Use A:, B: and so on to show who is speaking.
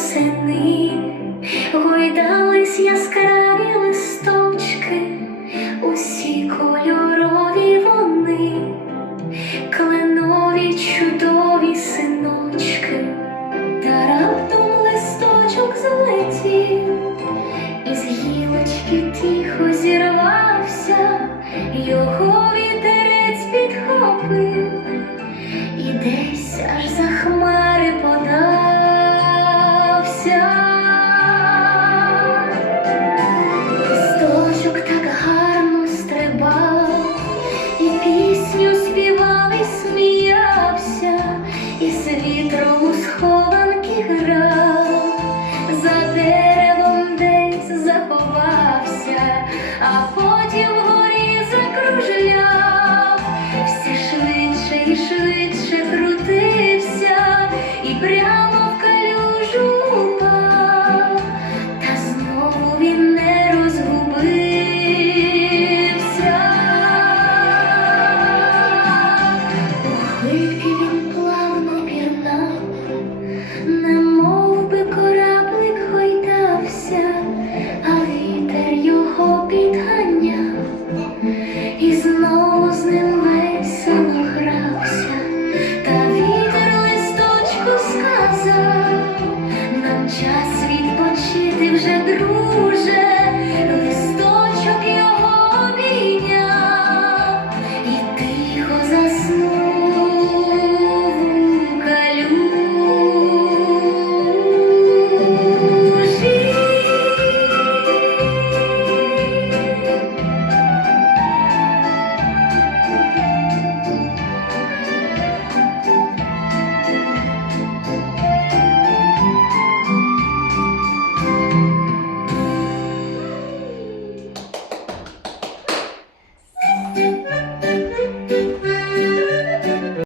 A: восени, гойдались яскраві листочки, усі кольорові вони, кленові чудові синочки, та раптом листочок злетів, із гілочки тихо зірвався, його вітерець підхопив і десь аж за а потім горі закружляв, все швидше і швидше крутився, і прямо